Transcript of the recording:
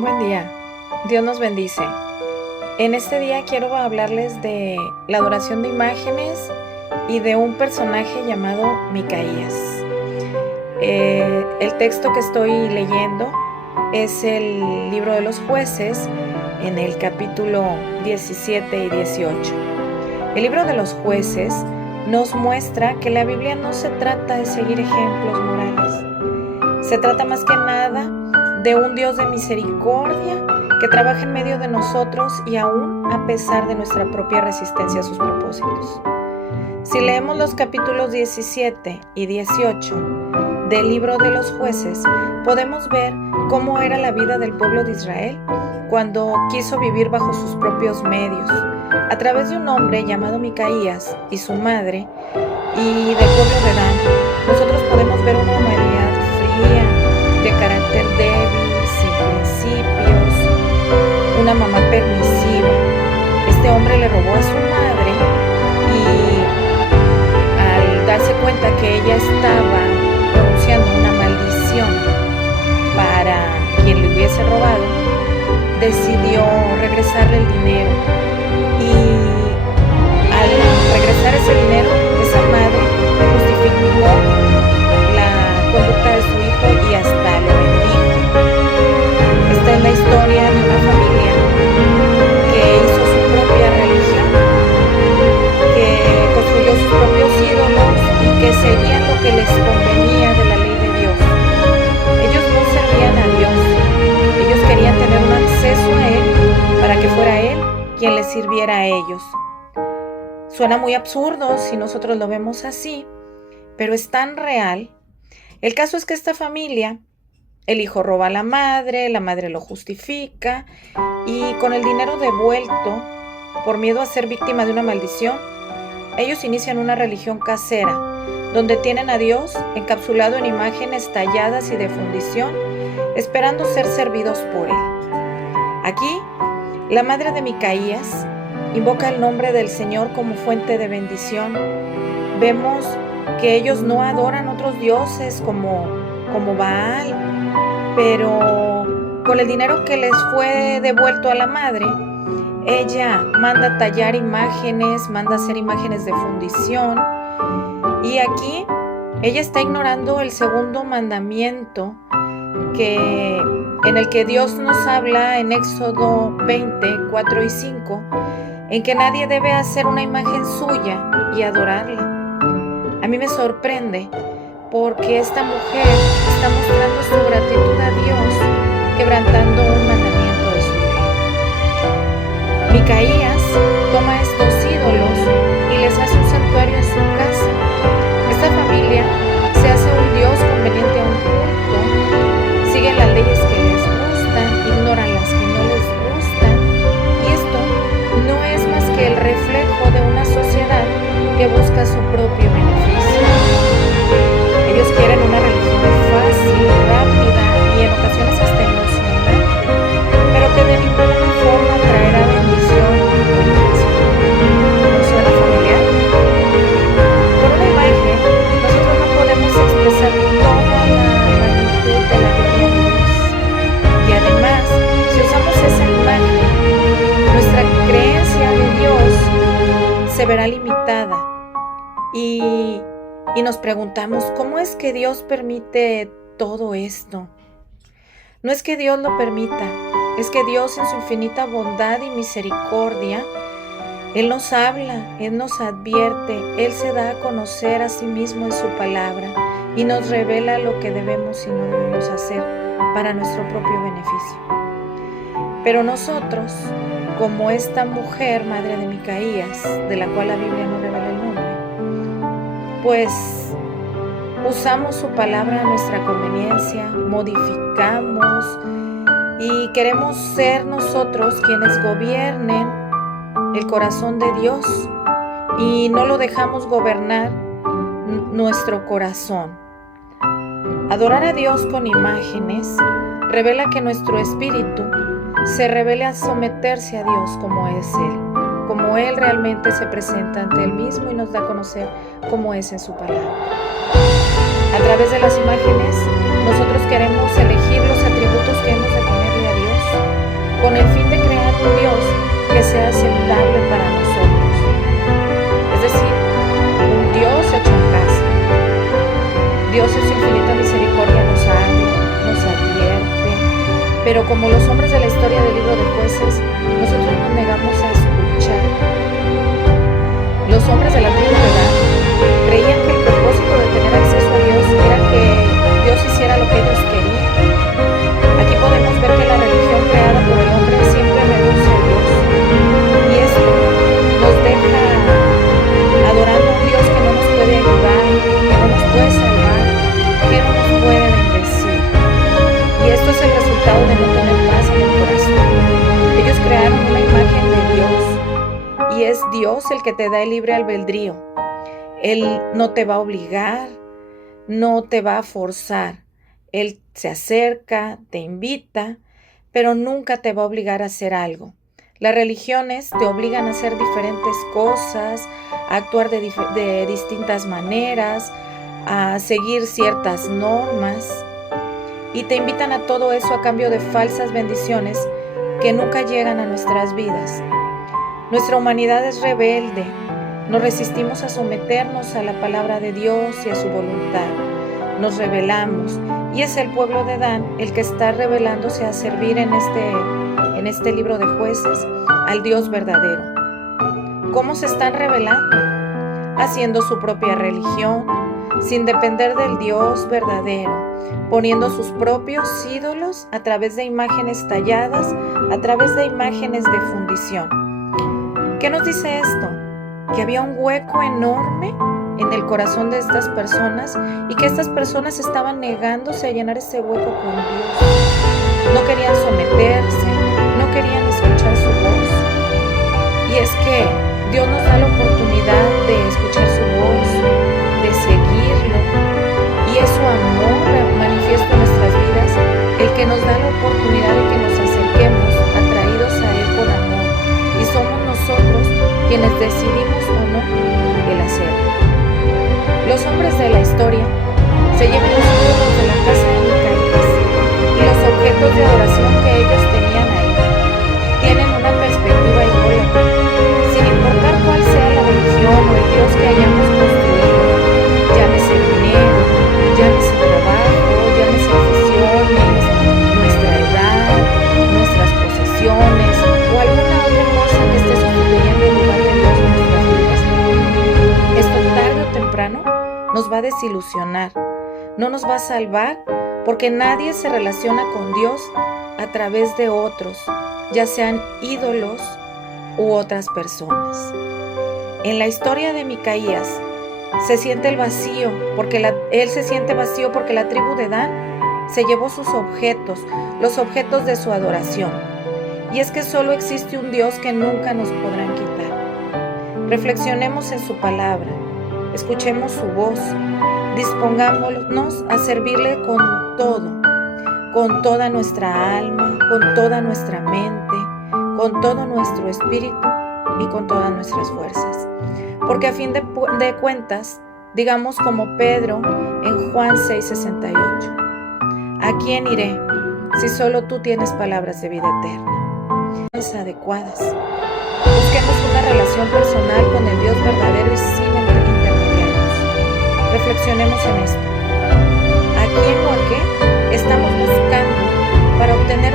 Buen día, Dios nos bendice. En este día quiero hablarles de la adoración de imágenes y de un personaje llamado Micaías. El texto que estoy leyendo es el libro de los jueces en el capítulo 17 y 18. El libro de los jueces nos muestra que la Biblia no se trata de seguir ejemplos morales. Se trata más que nada de un Dios de misericordia que trabaja en medio de nosotros y aún a pesar de nuestra propia resistencia a sus propósitos. Si leemos los capítulos 17 y 18 del libro de los jueces, podemos ver cómo era la vida del pueblo de Israel cuando quiso vivir bajo sus propios medios, a través de un hombre llamado Micaías y su madre, y del pueblo de Dan. Nosotros podemos ver una humanidad fría, de carácter débil, sin principios, una mamá permisiva. Este hombre le robó a su madre y al darse cuenta que ella estaba pronunciando una maldición para quien le hubiese robado, decidió regresarle el dinero. Y al regresar ese dinero, esa madre justificó la conducta de su hijo y hasta lo bendijo. Esta es la historia de una familia que hizo su propia religión, que construyó sus propios ídolos y que seguían lo que les convenía de la ley de Dios. Ellos no servían a Dios, ellos querían tener un acceso a Él para que fuera Él quien les sirviera a ellos. Suena muy absurdo si nosotros lo vemos así, pero es tan real. El caso es que esta familia, el hijo roba a la madre lo justifica y con el dinero devuelto, por miedo a ser víctima de una maldición, ellos inician una religión casera, donde tienen a Dios encapsulado en imágenes talladas y de fundición, esperando ser servidos por Él. Aquí, la madre de Micaías invoca el nombre del Señor como fuente de bendición. Vemos que ellos no adoran otros dioses como Baal, pero con el dinero que les fue devuelto a la madre, ella manda tallar imágenes, manda hacer imágenes de fundición. Y aquí ella está ignorando el segundo mandamiento en el que Dios nos habla en Éxodo 20, 4 y 5, en que nadie debe hacer una imagen suya y adorarla. A mí me sorprende porque esta mujer está mostrando su gratitud a Dios, quebrantando un mandamiento de su ley. Micaías toma estos ídolos y les hace un santuario en su casa. Esta familia se hace un Dios conveniente a un culto, siguen las leyes que les gustan, ignoran las que no les gustan, y esto no es más que el reflejo de una sociedad que busca su propio beneficio. Ellos quieren una religión fácil, rápida y en ocasiones hasta emocionante, pero que de ninguna forma traerá bendición o liberación. ¿No suena familiar? Con una imagen, nosotros no podemos expresar toda la magnitud de la gloria de Dios. Y además, si usamos esa imagen, nuestra creencia de Dios se verá limitada. Y nos preguntamos, ¿cómo es que Dios permite todo esto? No es que Dios lo permita, es que Dios en su infinita bondad y misericordia, Él nos habla, Él nos advierte, Él se da a conocer a sí mismo en su palabra y nos revela lo que debemos y no debemos hacer para nuestro propio beneficio. Pero nosotros, como esta mujer, madre de Micaías, de la cual la Biblia no revela el nombre, pues usamos su palabra a nuestra conveniencia, modificamos y queremos ser nosotros quienes gobiernen el corazón de Dios y no lo dejamos gobernar nuestro corazón. Adorar a Dios con imágenes revela que nuestro espíritu se revela a someterse a Dios como es Él, como Él realmente se presenta ante Él mismo y nos da a conocer cómo es en su palabra. A través de las imágenes, nosotros queremos elegir los atributos que hemos de ponerle a Dios. sea aceptable para nosotros. Es decir, un Dios hecho en casa. Dios en su infinita misericordia nos habla, nos advierte, pero como los hombres de la historia del libro de Jueces, nosotros nos negamos a escuchar. Los hombres de la tribu de Dan creían que el propósito de tener acceso a Dios era que Dios hiciera lo que ellos querían. Aquí podemos ver que la religión creada por el hombre siempre reduce a Dios, y esto nos deja adorando a un Dios que no nos puede ayudar, que no nos puede salvar, que no nos puede bendecir. Y esto es el resultado de no tener paz en el corazón. Ellos crearon una imagen de Dios, y es Dios el que te da el libre albedrío. Él no te va a obligar, no te va a forzar. Él se acerca, te invita, pero nunca te va a obligar a hacer algo. Las religiones te obligan a hacer diferentes cosas, a actuar de distintas maneras, a seguir ciertas normas, y te invitan a todo eso a cambio de falsas bendiciones que nunca llegan a nuestras vidas. Nuestra humanidad es rebelde, nos resistimos a someternos a la palabra de Dios y a su voluntad. Nos rebelamos, y es el pueblo de Dan el que está rebelándose a servir en este libro de Jueces al Dios verdadero. ¿Cómo se están rebelando? Haciendo su propia religión, sin depender del Dios verdadero, poniendo sus propios ídolos a través de imágenes talladas, a través de imágenes de fundición. ¿Qué nos dice esto? Que había un hueco enorme en el corazón de estas personas, y que estas personas estaban negándose a llenar ese hueco con Dios. No querían someterse, no querían escuchar su voz. Y es que Dios nos da la oportunidad de escuchar su voz, de seguirlo, y es su amor manifiesto en nuestras vidas el que nos da la oportunidad de que nos acerquemos atraídos a Él con amor, y somos nosotros quienes decidimos o no el hacerlo. Los hombres de la historia se llevan los ídolos de la casa de Micaías y los objetos de adoración que ellos tenían ahí. Tienen una perspectiva idólatra, sin importar cuál sea la religión o el Dios que hayamos construido. Llámese dinero, llámese trabajo, llámese aficiones, nuestra edad, nuestras posesiones o alguna otra cosa que esté sustituyendo el lugar de Dios en nuestras vidas. Esto tarde o temprano nos va a desilusionar, no nos va a salvar, porque nadie se relaciona con Dios a través de otros, ya sean ídolos u otras personas. En la historia de Micaías se siente el vacío, él se siente vacío porque la tribu de Dan se llevó sus objetos, los objetos de su adoración. Y es que solo existe un Dios que nunca nos podrán quitar. Reflexionemos en su palabra. Escuchemos su voz, dispongámonos a servirle con toda nuestra alma, con toda nuestra mente, con todo nuestro espíritu y con todas nuestras fuerzas. Porque a fin de cuentas, digamos como Pedro en Juan 6:68, ¿a quién iré si solo tú tienes palabras de vida eterna? Adecuadas. Busquemos una relación personal con el Dios verdadero y sin intermediarios. Reflexionemos en esto. ¿A quién o a qué estamos buscando para obtener